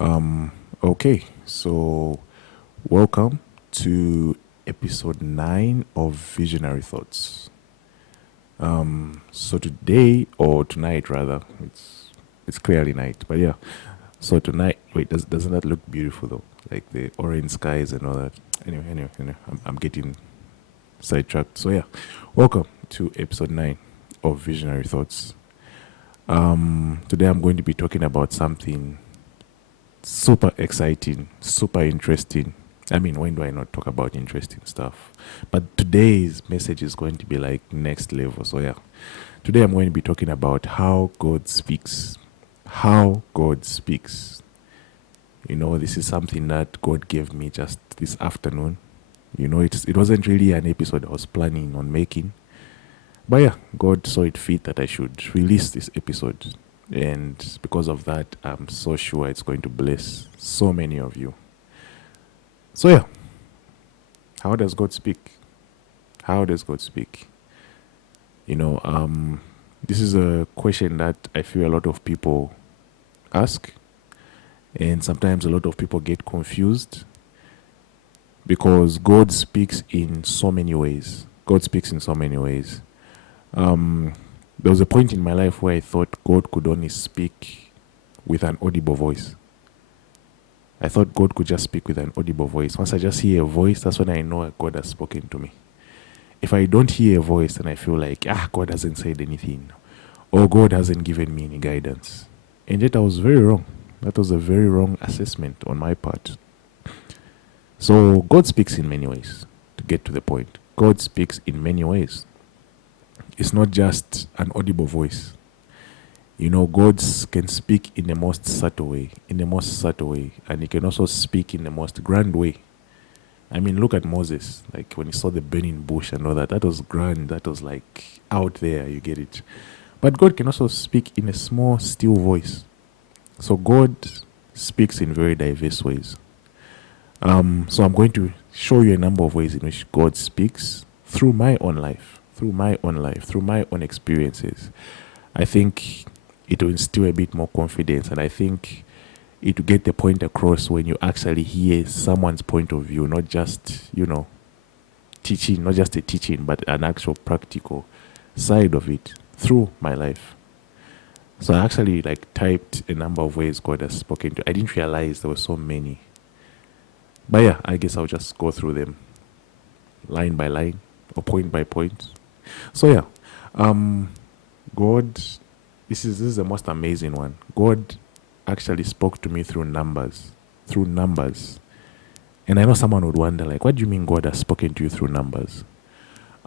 Okay, so welcome to episode 9 of Visionary Thoughts. So today, or tonight rather, it's clearly night, but yeah. So tonight, wait, doesn't that look beautiful though? Like the orange skies and all that. Anyway, I'm getting sidetracked. So yeah, welcome to episode 9 of Visionary Thoughts. Today I'm going to be talking about something super exciting, super interesting. I mean, when do I not talk about interesting stuff? But today's message is going to be like next level. So, yeah, today I'm going to be talking about how God speaks. How God speaks. You know, this is something that God gave me just this afternoon. You know, it wasn't really an episode I was planning on making. But yeah, God saw it fit that I should release this episode. And because of that, I'm so sure it's going to bless so many of you. So, yeah, how does God speak? How does God speak? You know, this is a question that I feel a lot of people ask, and sometimes a lot of people get confused because God speaks in so many ways. God speaks in so many ways. There was a point in my life where I thought God could only speak with an audible voice. I thought God could just speak with an audible voice. Once I just hear a voice, that's when I know God has spoken to me. If I don't hear a voice, then I feel like, God hasn't said anything, or God hasn't given me any guidance. And yet I was very wrong. That was a very wrong assessment on my part. So God speaks in many ways, to get to the point. God speaks in many ways. It's not just an audible voice. You know, God can speak in the most subtle way, and He can also speak in the most grand way. I mean, look at Moses, like when he saw the burning bush and all that, that was grand, that was like out there, you get it. But God can also speak in a small, still voice. So God speaks in very diverse ways. So I'm going to show you a number of ways in which God speaks through my own life, through my own experiences. I think it will instill a bit more confidence, and I think it will get the point across when you actually hear someone's point of view, not just, teaching, not just a teaching, but an actual practical side of it through my life. So I actually typed a number of ways God has spoken to. I didn't realize there were so many. But yeah, I guess I'll just go through them line by line or point by point. So yeah, God, this is the most amazing one. God actually spoke to me through numbers. And I know someone would wonder, like, what do you mean God has spoken to you through numbers?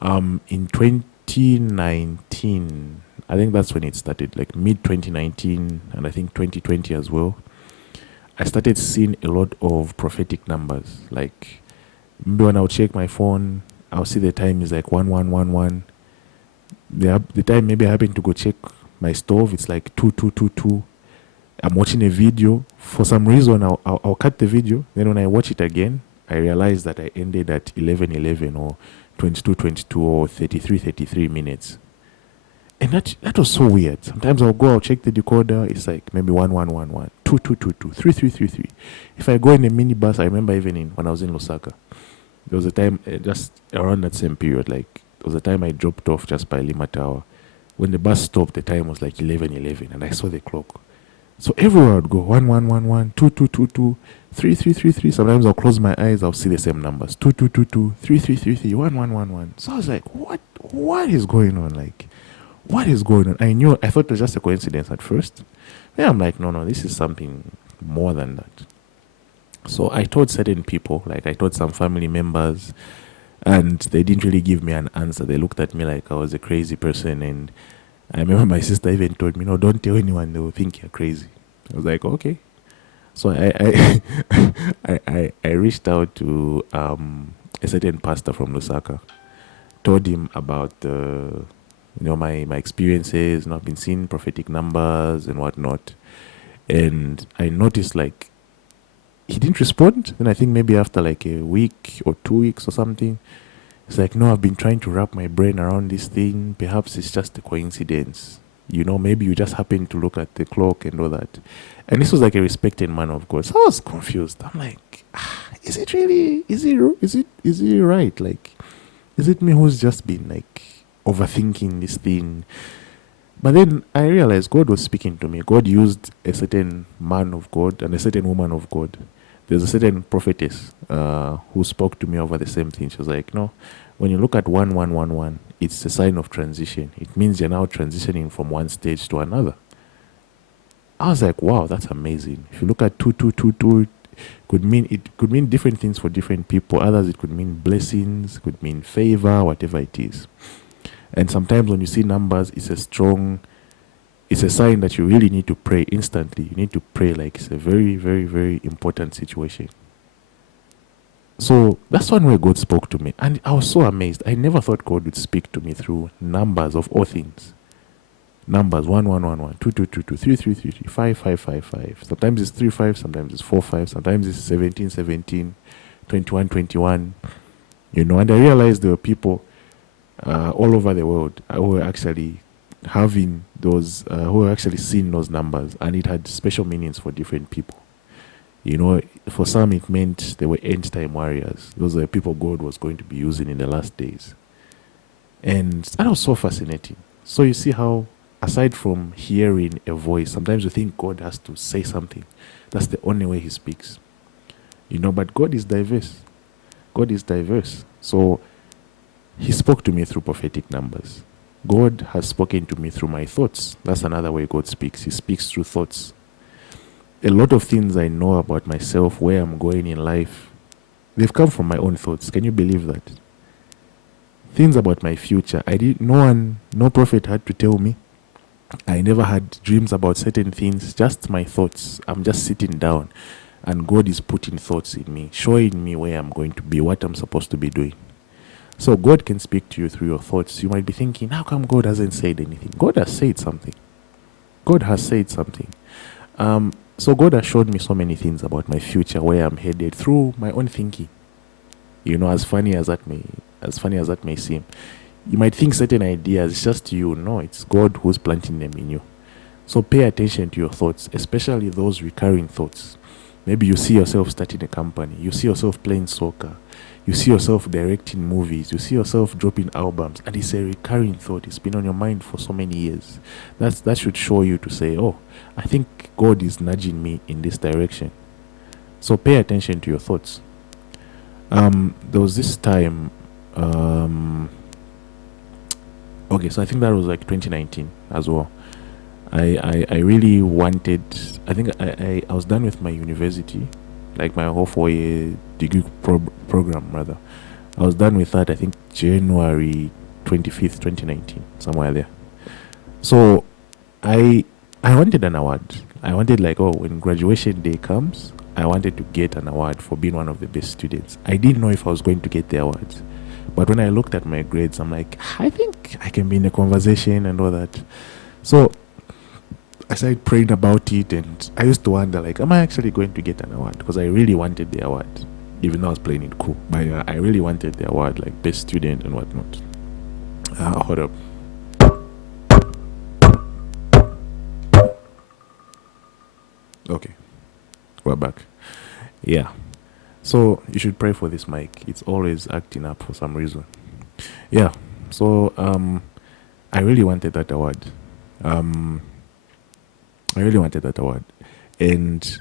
In 2019, I think that's when it started, like mid 2019, and I think 2020 as well. I started seeing a lot of prophetic numbers. Like, maybe when I'll check my phone, I'll see the time is like 1111. The time maybe I happen to go check my stove, it's like 2222. I'm watching a video. For some reason, I'll cut the video. Then when I watch it again, I realize that I ended at 11:11 or 22:22 or 33:33 minutes. And that was so weird. Sometimes I'll check the decoder. It's like maybe 1111, 2222, 3333. If I go in a minibus, I remember even when I was in Lusaka, there was a time just around that same period. Like there was a time I dropped off just by Lima Tower. When the bus stopped, the time was like 11:11, and I saw the clock. So everywhere I'd go 1111, 2222, 3333. Sometimes I'll close my eyes, I'll see the same numbers 2222, 3333, 1111. So I was like, what is going on? Like, what is going on? I thought it was just a coincidence at first. Then I'm like, no, this is something more than that. So I told certain people, like I told some family members, and they didn't really give me an answer. They looked at me like I was a crazy person. And I remember my sister even told me, no, don't tell anyone, they will think you're crazy. I was like, okay. So I I reached out to a certain pastor from Lusaka, told him about my experiences, and I've been seeing prophetic numbers and whatnot. And I noticed like he didn't respond. Then I think maybe after like a week or 2 weeks or something, it's like, no, I've been trying to wrap my brain around this thing. Perhaps it's just a coincidence. Maybe you just happened to look at the clock and all that. And this was like a respected man of God. So I was confused. I'm like, is it really? Is it right? Like, is it me who's just been like overthinking this thing? But then I realized God was speaking to me. God used a certain man of God and a certain woman of God. There's a certain prophetess who spoke to me over the same thing. She was like, no, when you look at 1111, it's a sign of transition. It means you're now transitioning from one stage to another. I was like, wow, that's amazing. If you look at 2222, it could mean different things for different people. Others it could mean blessings, could mean favor, whatever it is. And sometimes when you see numbers, it's a sign that you really need to pray instantly. You need to pray like it's a very, very, very important situation. So that's one way God spoke to me. And I was so amazed. I never thought God would speak to me through numbers of all things. Numbers 1111, 2222, 3333, 5555. Sometimes it's 35, sometimes it's 45, sometimes it's 1717, 2121. And I realized there were people all over the world who were actually having those, who were actually seeing those numbers, and it had special meanings for different people. For some it meant they were end time warriors. Those are people God was going to be using in the last days. And that was so fascinating. So you see how, aside from hearing a voice, sometimes we think God has to say something. That's the only way he speaks. But God is diverse. God is diverse. So he spoke to me through prophetic numbers. God has spoken to me through my thoughts. That's another way God speaks. He speaks through thoughts. A lot of things I know about myself, where I'm going in life, they've come from my own thoughts. Can you believe that? Things about my future, no prophet had to tell me. I never had dreams about certain things, just my thoughts. I'm just sitting down and God is putting thoughts in me, showing me where I'm going to be, what I'm supposed to be doing. So God can speak to you through your thoughts. You might be thinking, how come God hasn't said anything? God has said something. God has said something. So God has showed me so many things about my future, where I'm headed, through my own thinking. As funny as that may seem. You might think certain ideas, it's just you. No, it's God who's planting them in you. So pay attention to your thoughts, especially those recurring thoughts. Maybe you see yourself starting a company. You see yourself playing soccer. You see yourself directing movies. You see yourself dropping albums. And it's a recurring thought. It's been on your mind for so many years. That should show you to say, oh, I think God is nudging me in this direction. So pay attention to your thoughts. There was this time, okay, so I think that was like 2019 as well. I really wanted, I think I was done with my university, like my whole 4-year degree program rather. I was done with that, I think January 25th, 2019, somewhere there. So I wanted an award. I wanted when graduation day comes, I wanted to get an award for being one of the best students. I didn't know if I was going to get the awards. But when I looked at my grades, I'm like, I think I can be in a conversation and all that. So I started praying about it, and I used to wonder, am I actually going to get an award? Because I really wanted the award, even though I was playing it cool. But I really wanted the award, like best student and whatnot. Hold up. Okay, we're back. Yeah. So you should pray for this mic. It's always acting up for some reason. Yeah. So I really wanted that award. And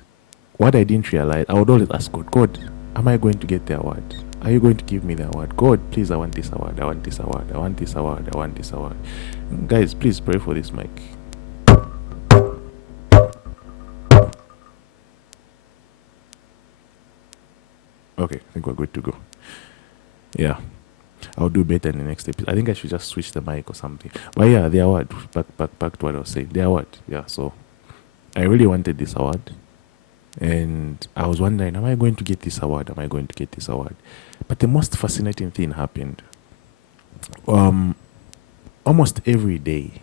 what I didn't realize, I would always ask God, am I going to get the award? Are you going to give me the award? God, please, I want this award. I want this award. I want this award. I want this award. Guys, please pray for this mic. Okay, I think we're good to go. Yeah. I'll do better in the next episode. I think I should just switch the mic or something. But yeah, the award. Back to what I was saying. The award. Yeah, so I really wanted this award. And I was wondering, am I going to get this award? Am I going to get this award? But the most fascinating thing happened. Almost every day,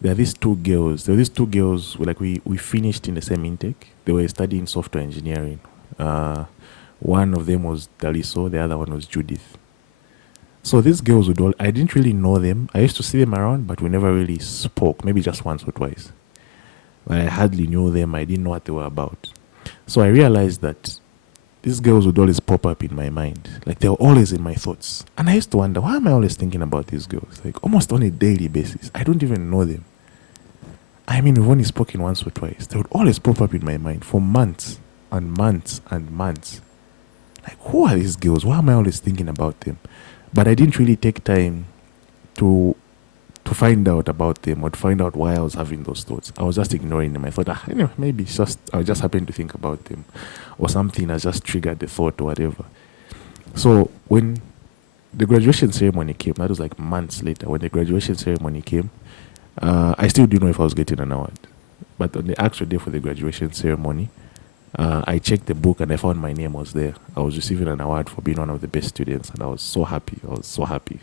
there are these two girls. We finished in the same intake. They were studying software engineering. One of them was Daliso, the other one was Judith. So these girls would all, I didn't really know them. I used to see them around, but we never really spoke, maybe just once or twice. I hardly knew them. I didn't know what they were about. So I realized that these girls would always pop up in my mind. Like they were always in my thoughts. And I used to wonder, why am I always thinking about these girls? Like almost on a daily basis. I don't even know them. I mean, we've only spoken once or twice. They would always pop up in my mind for months and months and months. Like, who are these girls? Why am I always thinking about them? But I didn't really take time to find out about them or to find out why I was having those thoughts. I was just ignoring them. I thought, anyway, maybe it's just I just happened to think about them, or something has just triggered the thought or whatever. So when the graduation ceremony came, that was like months later. When the graduation ceremony came, I still didn't know if I was getting an award. But on the actual day for the graduation ceremony, I checked the book and I found my name was there. I was receiving an award for being one of the best students, and I was so happy. I was so happy.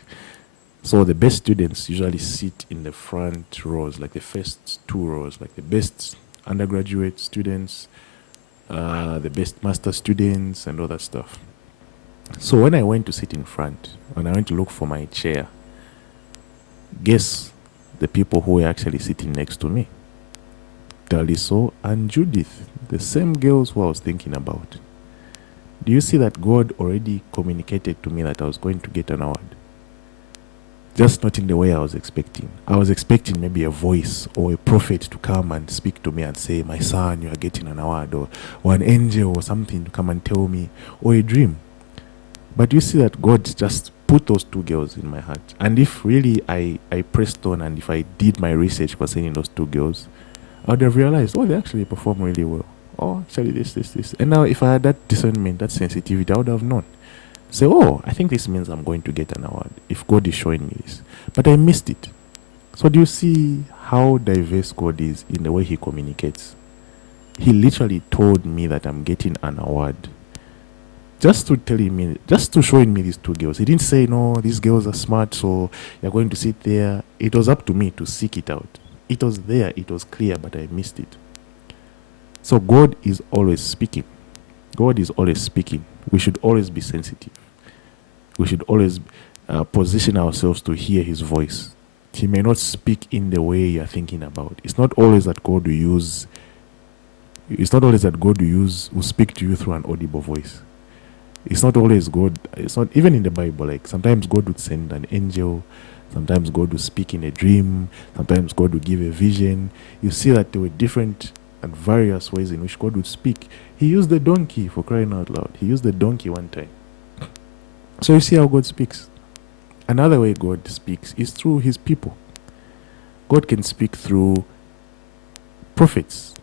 So the best students usually sit in the front rows, like the first two rows, like the best undergraduate students, the best master students, and all that stuff. So when I went to sit in front, when I went to look for my chair, guess the people who were actually sitting next to me? Daliso and Judith, the same girls who I was thinking about. Do you see that God already communicated to me that I was going to get an award? Just not in the way I was expecting. I was expecting maybe a voice or a prophet to come and speak to me and say, my son, you are getting an award, or an angel or something to come and tell me, or a dream. But you see that God just put those two girls in my heart. And if really I pressed on and if I did my research concerning those two girls, I would have realized, oh, they actually perform really well. Oh, actually this. And now if I had that discernment, that sensitivity, I would have known. Say, oh, I think this means I'm going to get an award if God is showing me this. But I missed it. So do you see how diverse God is in the way he communicates? He literally told me that I'm getting an award. Just to showing me these two girls. He didn't say, no, these girls are smart, so you're going to sit there. It was up to me to seek it out. It was there, it was clear, but I missed it. So God is always speaking. God is always speaking. We should always be sensitive. We should always position ourselves to hear his voice. He may not speak in the way you're thinking about. It's not always that God will speak to you through an audible voice. It's not always God. It's not even in the Bible. Like sometimes God would send an angel. Sometimes God would speak in a dream. Sometimes God would give a vision. You see that there were different and various ways in which God would speak. He used the donkey, for crying out loud. He used the donkey one time. So you see how God speaks. Another way God speaks is through his people. God can speak through prophets,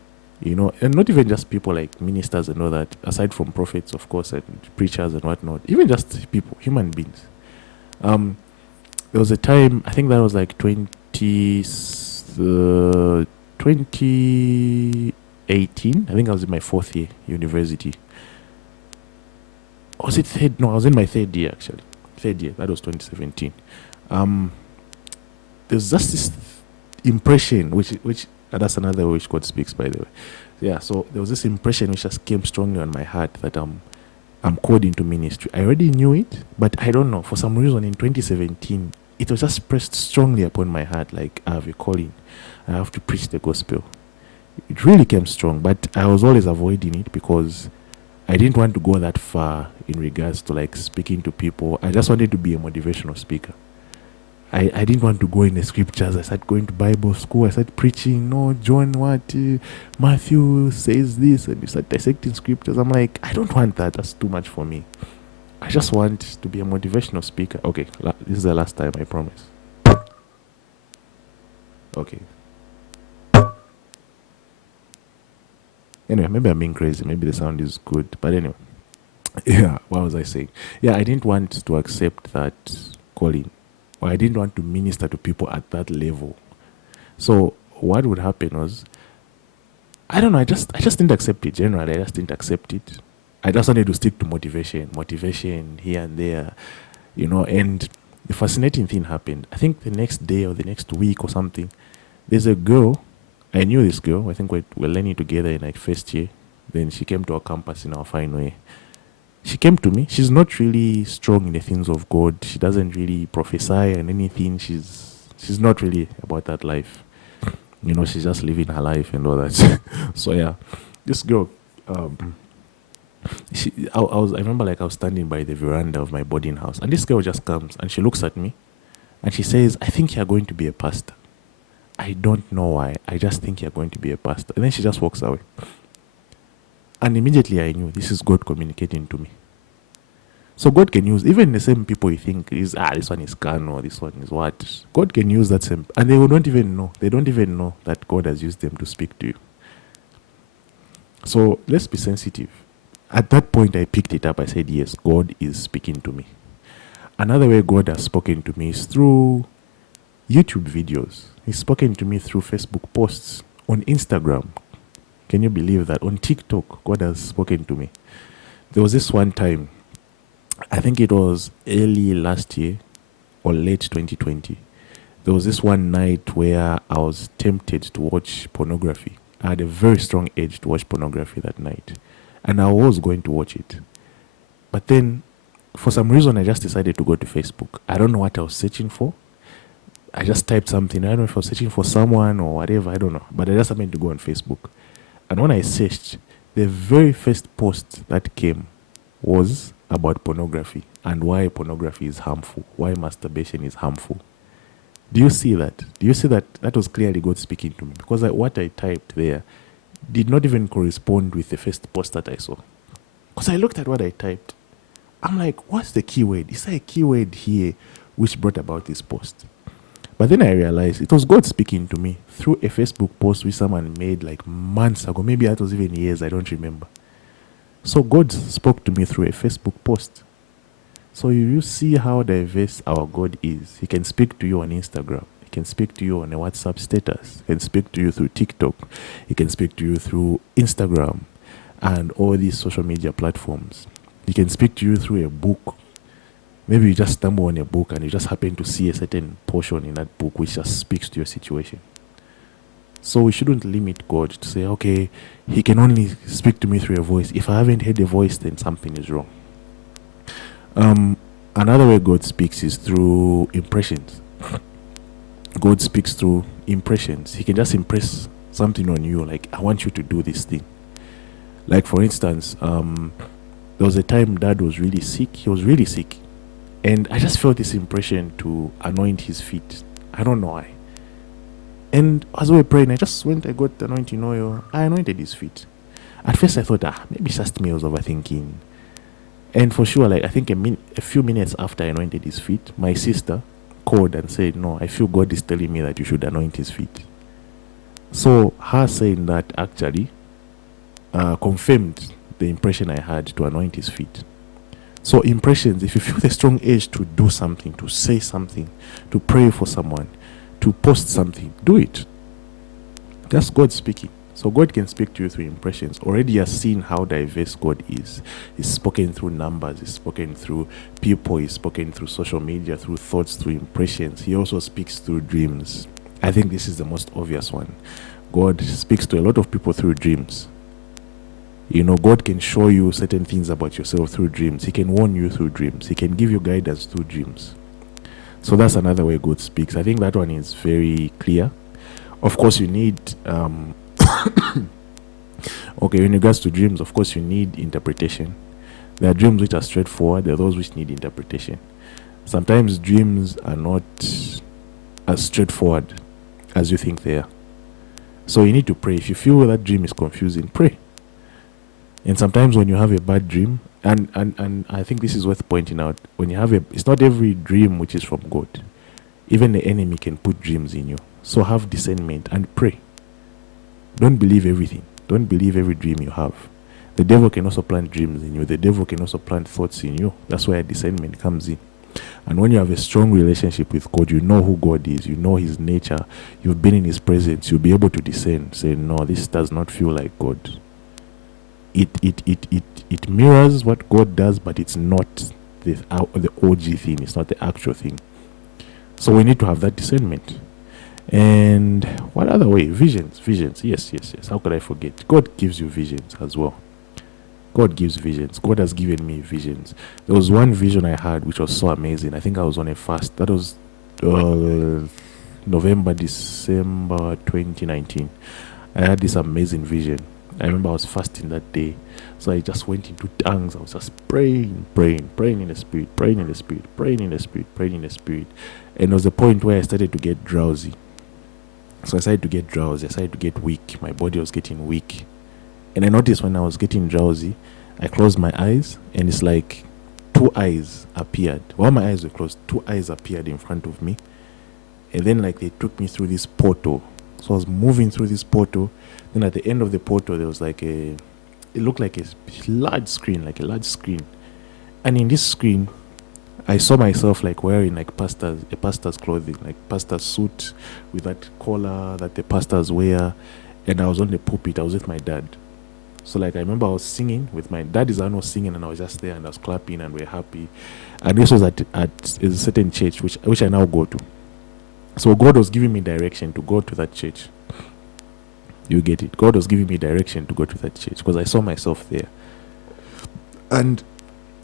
and not even just people like ministers and all that, aside from prophets, of course, and preachers and whatnot, even just people, human beings. There was a time, I think that was like 2018. I think I was in my fourth year university. Was it third? No, I was in my third year actually. Third year. That was 2017. There's just this impression, which that's another way which God speaks, by the way. Yeah. So there was this impression which just came strongly on my heart that I'm called into ministry. I already knew it, but I don't know, for some reason in 2017 it was just pressed strongly upon my heart, like I have a calling. I have to preach the gospel. It really came strong, but I was always avoiding it because I didn't want to go that far in regards to like speaking to people. I just wanted to be a motivational speaker. I didn't want to go in the scriptures. I started going to Bible school. I started preaching. No, John, Matthew says this, and you start dissecting scriptures. I'm like, I don't want that. That's too much for me. I just want to be a motivational speaker. Okay, this is the last time, I promise. Okay. Anyway, maybe I'm being crazy. Maybe the sound is good. But anyway, yeah, what was I saying? Yeah, I didn't want to accept that calling. Or I didn't want to minister to people at that level. So what would happen was, I don't know, I just didn't accept it. Generally, I just didn't accept it. I just wanted to stick to motivation here and there, and the fascinating thing happened. I think the next day or the next week or something, there's a girl. I knew this girl. I think we're learning together in like first year. Then she came to our campus in our final year. She came to me. She's not really strong in the things of God. She doesn't really prophesy and anything. She's not really about that life. She's just living her life and all that. So yeah, this girl, I remember like I was standing by the veranda of my boarding house, and this girl just comes and she looks at me and she says, "I think you're going to be a pastor." I don't know why. I just think you're going to be a pastor. And then she just walks away. And immediately I knew this is God communicating to me. So God can use even the same people you think is this one is Khan or this one is what. God can use that same, and they don't even know. They don't even know that God has used them to speak to you. So let's be sensitive. At that point, I picked it up. I said, yes, God is speaking to me. Another way God has spoken to me is through YouTube videos. He's spoken to me through Facebook posts, on Instagram. Can you believe that? On TikTok, God has spoken to me. There was this one time, I think it was early last year or late 2020. There was this one night where I was tempted to watch pornography. I had a very strong urge to watch pornography that night. And I was going to watch it. But then, for some reason, I just decided to go to Facebook. I don't know what I was searching for. I just typed something. I don't know if I was searching for someone or whatever. I don't know. But I just happened to go on Facebook. And when I searched, the very first post that came was about pornography and why pornography is harmful, why masturbation is harmful. Do you see that? Do you see that? That was clearly God speaking to me, because what I typed there did not even correspond with the first post that I saw. Because I looked at what I typed. I'm like, what's the keyword? Is there a keyword here which brought about this post? But then I realized it was God speaking to me through a Facebook post which someone made like months ago. Maybe that was even years, I don't remember. So God spoke to me through a Facebook post. So you see how diverse our God is. He can speak to you on Instagram. He can speak to you on a WhatsApp status. He can speak to you through TikTok. He can speak to you through Instagram and all these social media platforms. He can speak to you through a book. Maybe you just stumble on a book and you just happen to see a certain portion in that book which just speaks to your situation. So we shouldn't limit God to say, okay, he can only speak to me through a voice. If I haven't heard a voice, then something is wrong. Another way God speaks is through impressions. God speaks through impressions. He can just impress something on you, like, I want you to do this thing. Like, for instance, there was a time Dad was really sick. He was really sick. And I just felt this impression to anoint his feet. I don't know why. And as we were praying, I just went, I got the anointing oil. I anointed his feet. At first I thought, maybe it's just me, I was overthinking. And for sure, like, I think a few minutes after I anointed his feet, my sister called and said, no, I feel God is telling me that you should anoint his feet. So her saying that actually confirmed the impression I had to anoint his feet. So impressions, if you feel the strong urge to do something, to say something, to pray for someone, to post something, do it. That's God speaking. So God can speak to you through impressions. Already you're seeing how diverse God is. He's spoken through numbers. He's spoken through people. He's spoken through social media, through thoughts, through impressions. He also speaks through dreams. I think this is the most obvious one. God speaks to a lot of people through dreams. God can show you certain things about yourself through dreams. He can warn you through dreams. He can give you guidance through dreams. So that's another way God speaks. I think that one is very clear. Of course, you need okay, in regards to dreams, of course, you need interpretation. There are dreams which are straightforward. There are those which need interpretation. Sometimes dreams are not as straightforward as you think they are. So you need to pray. If you feel that dream is confusing, pray. And sometimes when you have a bad dream, and I think this is worth pointing out, when you have it's not every dream which is from God. Even the enemy can put dreams in you. So have discernment and pray. Don't believe everything. Don't believe every dream you have. The devil can also plant dreams in you. The devil can also plant thoughts in you. That's where discernment comes in. And when you have a strong relationship with God, you know who God is, you know his nature, you've been in his presence, you'll be able to discern, say, no, this does not feel like God. It mirrors what God does, but it's not the OG thing. It's not the actual thing. So we need to have that discernment. And what other way? Visions. Yes. How could I forget? God gives you visions as well. God gives visions. God has given me visions. There was one vision I had which was so amazing. I think I was on a fast. That was November, December 2019. I had this amazing vision. I remember I was fasting that day. So I just went into tongues. I was just praying in the spirit, praying in the spirit, praying in the spirit, praying in the spirit. And there was a point where I started to get drowsy. So I started to get drowsy. I started to get weak. My body was getting weak. And I noticed when I was getting drowsy, I closed my eyes and it's like two eyes appeared. While my eyes were closed, two eyes appeared in front of me. And then like they took me through this portal. So I was moving through this portal. Then at the end of the portal, there was like it looked like a large screen. And in this screen, I saw myself like wearing like a pastor's clothing, like pastor's suit with that collar that the pastors wear. And I was on the pulpit. I was with my dad. So like I remember I was singing with my dad. I was singing and I was just there and I was clapping and we're happy. And this was at a certain church which I now go to. So God was giving me direction to go to that church. You get it? God was giving me direction to go to that church because I saw myself there. And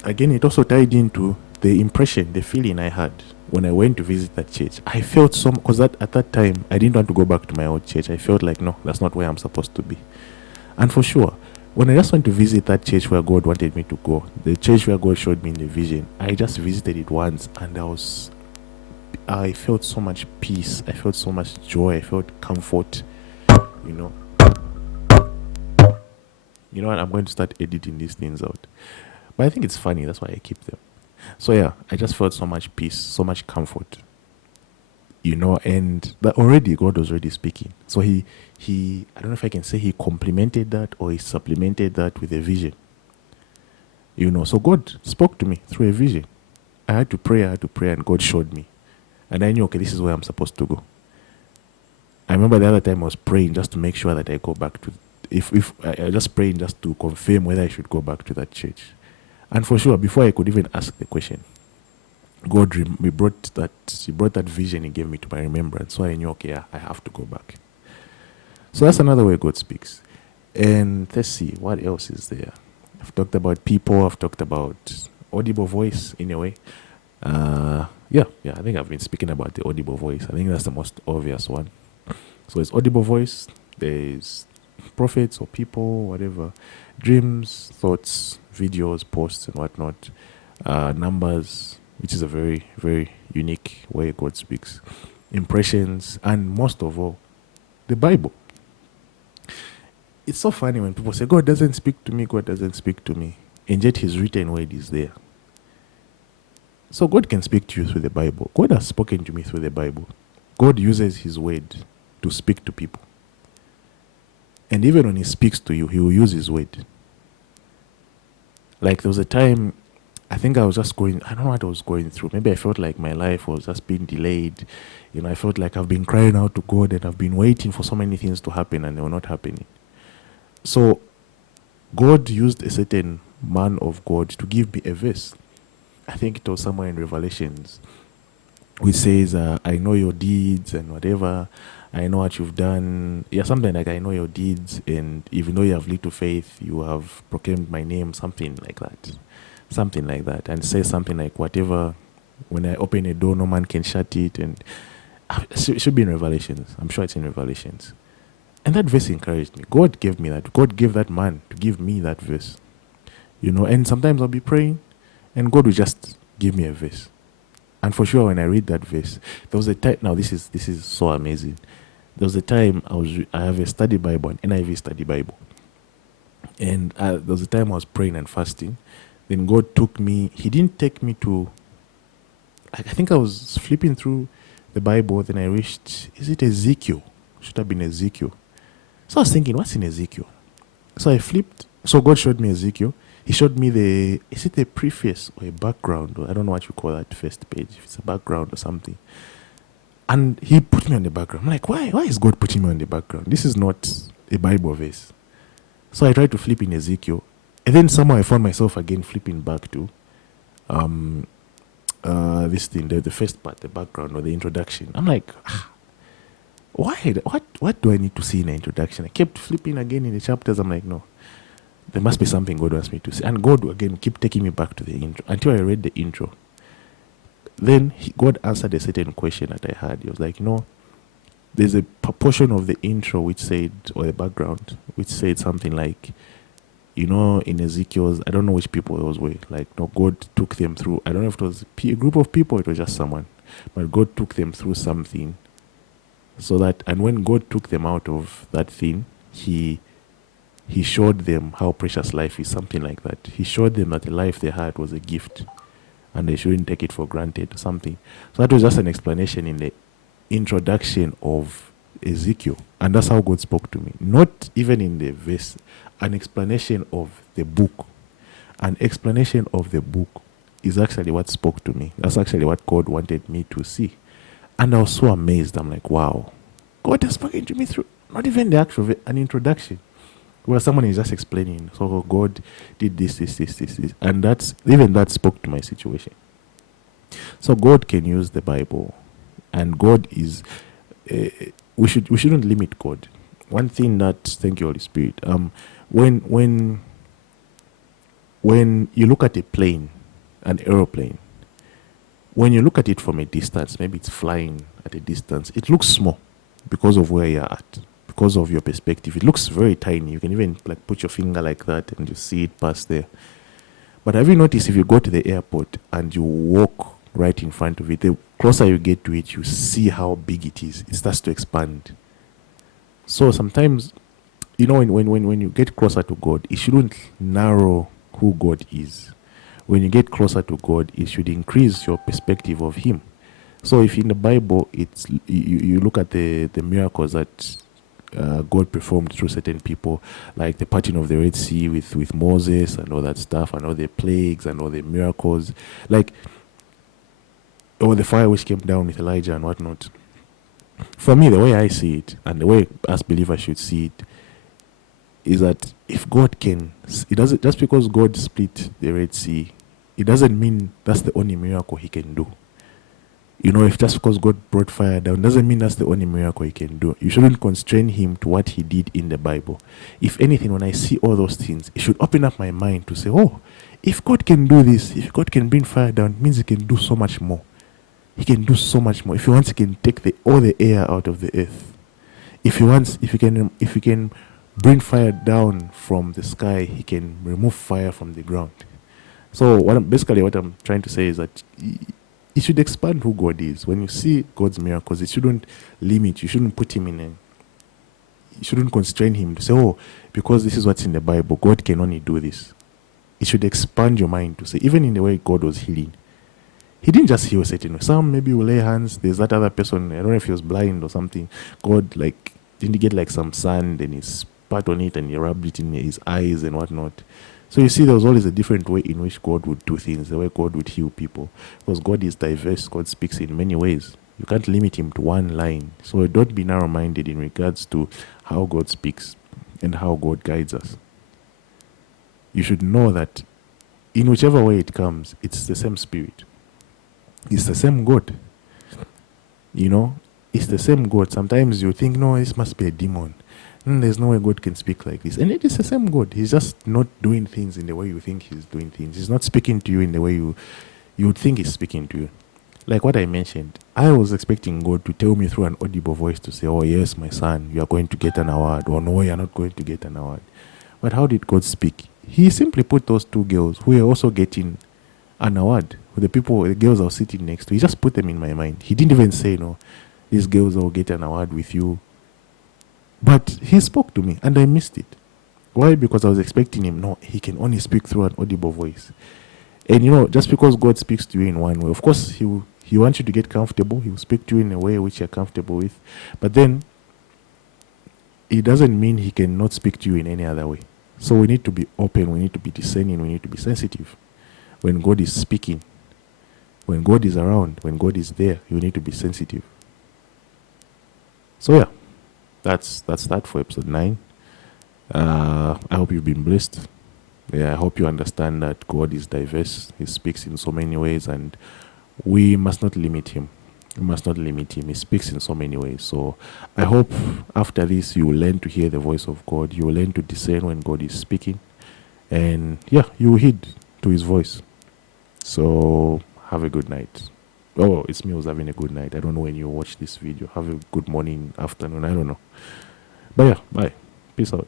again, it also tied into the impression, the feeling I had when I went to visit that church. I felt because at that time, I didn't want to go back to my old church. I felt like, no, that's not where I'm supposed to be. And for sure, when I just went to visit that church where God wanted me to go, the church where God showed me in the vision, I just visited it once and I felt so much peace. I felt so much joy. I felt comfort. You know what? I'm going to start editing these things out. But I think it's funny. That's why I keep them. So yeah, I just felt so much peace, so much comfort. And that already God was already speaking. So he I don't know if I can say he complemented that or he supplemented that with a vision. So God spoke to me through a vision. I had to pray and God showed me. And I knew, okay, this is where I'm supposed to go. I remember the other time I was praying just to make sure that I go back to, if I just praying just to confirm whether I should go back to that church. And for sure, before I could even ask the question, God brought that vision he gave me to my remembrance. So I knew, okay, I have to go back. So that's another way God speaks. And let's see, what else is there? I've talked about people. I've talked about Audible Voice in a way. I think I've been speaking about the Audible Voice. I think that's the most obvious one. So it's Audible Voice. There's prophets or people, whatever, dreams, thoughts, videos, posts, and whatnot. Numbers, which is a very, very unique way God speaks. Impressions, and most of all, the Bible. It's so funny when people say, God doesn't speak to me, God doesn't speak to me. And yet his written word is there. So God can speak to you through the Bible. God has spoken to me through the Bible. God uses his word to speak to people. And even when he speaks to you, he will use his word. Like there was a time, I think I was just I don't know what I was going through. Maybe I felt like my life was just being delayed. I felt like I've been crying out to God and I've been waiting for so many things to happen and they were not happening. So God used a certain man of God to give me a verse. I think it was somewhere in Revelations, which says, I know your deeds and whatever. I know what you've done. Yeah, something like, I know your deeds, and even though you have little faith, you have proclaimed my name, something like that. Something like that. And say something like, whatever, when I open a door, no man can shut it. And it should be in Revelations. I'm sure it's in Revelations. And that verse encouraged me. God gave me that. God gave that man to give me that verse. And sometimes I'll be praying, and God will just give me a verse. And for sure, when I read that verse, there was a time. Now this is so amazing. There was a time I have a study Bible, an NIV study Bible, and there was a time I was praying and fasting. Then God took me. He didn't take me to. I think I was flipping through the Bible. Then I reached. Is it Ezekiel? Should have been Ezekiel. So I was thinking, what's in Ezekiel? So I flipped. So God showed me Ezekiel. He showed me is it a preface or a background? Or I don't know what you call that first page. If it's a background or something. And he put me on the background. I'm like, why? Why is God putting me on the background? This is not a Bible verse. So I tried to flip in Ezekiel. And then somehow I found myself again flipping back to this thing, the first part, the background or the introduction. I'm like, why? What do I need to see in the introduction? I kept flipping again in the chapters. I'm like, no. there must be something God wants me to say. And God again keep taking me back to the intro until I read the intro. Then God answered a certain question that I had. He was like, there's a portion of the intro which said, or the background, which said something like, in Ezekiel's, I don't know which people those were, like, God took them through, I don't know if it was a group of people, it was just someone, but God took them through something, so that, and when God took them out of that thing, he showed them how precious life is, something like that. He showed them that the life they had was a gift, and they shouldn't take it for granted, something. So that was just an explanation in the introduction of Ezekiel, and that's how God spoke to me. Not even in the verse, an explanation of the book. An explanation of the book is actually what spoke to me. That's actually what God wanted me to see. And I was so amazed. I'm like, wow, God has spoken to me through not even the actual an introduction, where someone is just explaining. So God did this. And that spoke to my situation. So God can use the Bible, and God is we shouldn't limit God. One thing that, thank you Holy Spirit, when you look at a plane, an aeroplane, when you look at it from a distance, maybe it's flying at a distance, it looks small because of where you're at, because of your perspective. It looks very tiny. You can even like put your finger like that and you see it pass there. But have you noticed, if you go to the airport and you walk right in front of it, the closer you get to it, you see how big it is. It starts to expand. So sometimes, when you get closer to God, it shouldn't narrow who God is. When you get closer to God, it should increase your perspective of Him. So if in the Bible, it's you look at the miracles that God performed through certain people, like the parting of the Red Sea with Moses and all that stuff, and all the plagues and all the miracles, or the fire which came down with Elijah and whatnot. For me, the way I see it, and the way us believers should see it, is that if God can, it doesn't, just because God split the Red Sea, it doesn't mean that's the only miracle He can do. If just because God brought fire down, doesn't mean that's the only miracle He can do. You shouldn't constrain Him to what He did in the Bible. If anything, when I see all those things, it should open up my mind to say, oh, if God can do this, if God can bring fire down, it means He can do so much more. He can do so much more. If He wants, He can take all the air out of the earth. If He can bring fire down from the sky, He can remove fire from the ground. So what I'm trying to say is that it should expand who God is. When you see God's miracles, it shouldn't limit. You shouldn't put Him you shouldn't constrain Him to say, oh, because this is what's in the Bible, God can only do this. It should expand your mind to say, even in the way God was healing, He didn't just heal certain way. Some maybe will lay hands. There's that other person, I don't know if he was blind or something. God didn't get some sand and He spat on it and He rubbed it in his eyes and whatnot. So you see, there was always a different way in which God would do things, the way God would heal people. Because God is diverse. God speaks in many ways. You can't limit Him to one line. So don't be narrow-minded in regards to how God speaks and how God guides us. You should know that in whichever way it comes, it's the same Spirit. It's the same God. It's the same God. Sometimes you think, no, this must be a demon. There's no way God can speak like this. And it is the same God. He's just not doing things in the way you think He's doing things. He's not speaking to you in the way you would think He's speaking to you. Like what I mentioned, I was expecting God to tell me through an audible voice to say, oh yes, my son, you are going to get an award. Or no, you are not going to get an award. But how did God speak? He simply put those two girls who were also getting an award. The girls I was sitting next to, He just put them in my mind. He didn't even say, no, these girls will get an award with you. But He spoke to me and I missed it. Why? Because I was expecting Him. No, He can only speak through an audible voice. And just because God speaks to you in one way, of course He wants you to get comfortable. He will speak to you in a way which you're comfortable with. But then it doesn't mean He cannot speak to you in any other way. So we need to be open, we need to be discerning, we need to be sensitive. When God is speaking, when God is around, when God is there, you need to be sensitive. So yeah, that's that for episode 9. I hope you've been blessed. Yeah, I hope you understand that God is diverse. He speaks in so many ways, and we must not limit Him. We must not limit Him. He speaks in so many ways. So I hope after this you will learn to hear the voice of God. You will learn to discern when God is speaking. And yeah, you will heed to his voice. So have a good night. Oh, it's me who's having a good night. I don't know when you watch this video. Have a good morning, afternoon. I don't know. But yeah, bye. Peace out.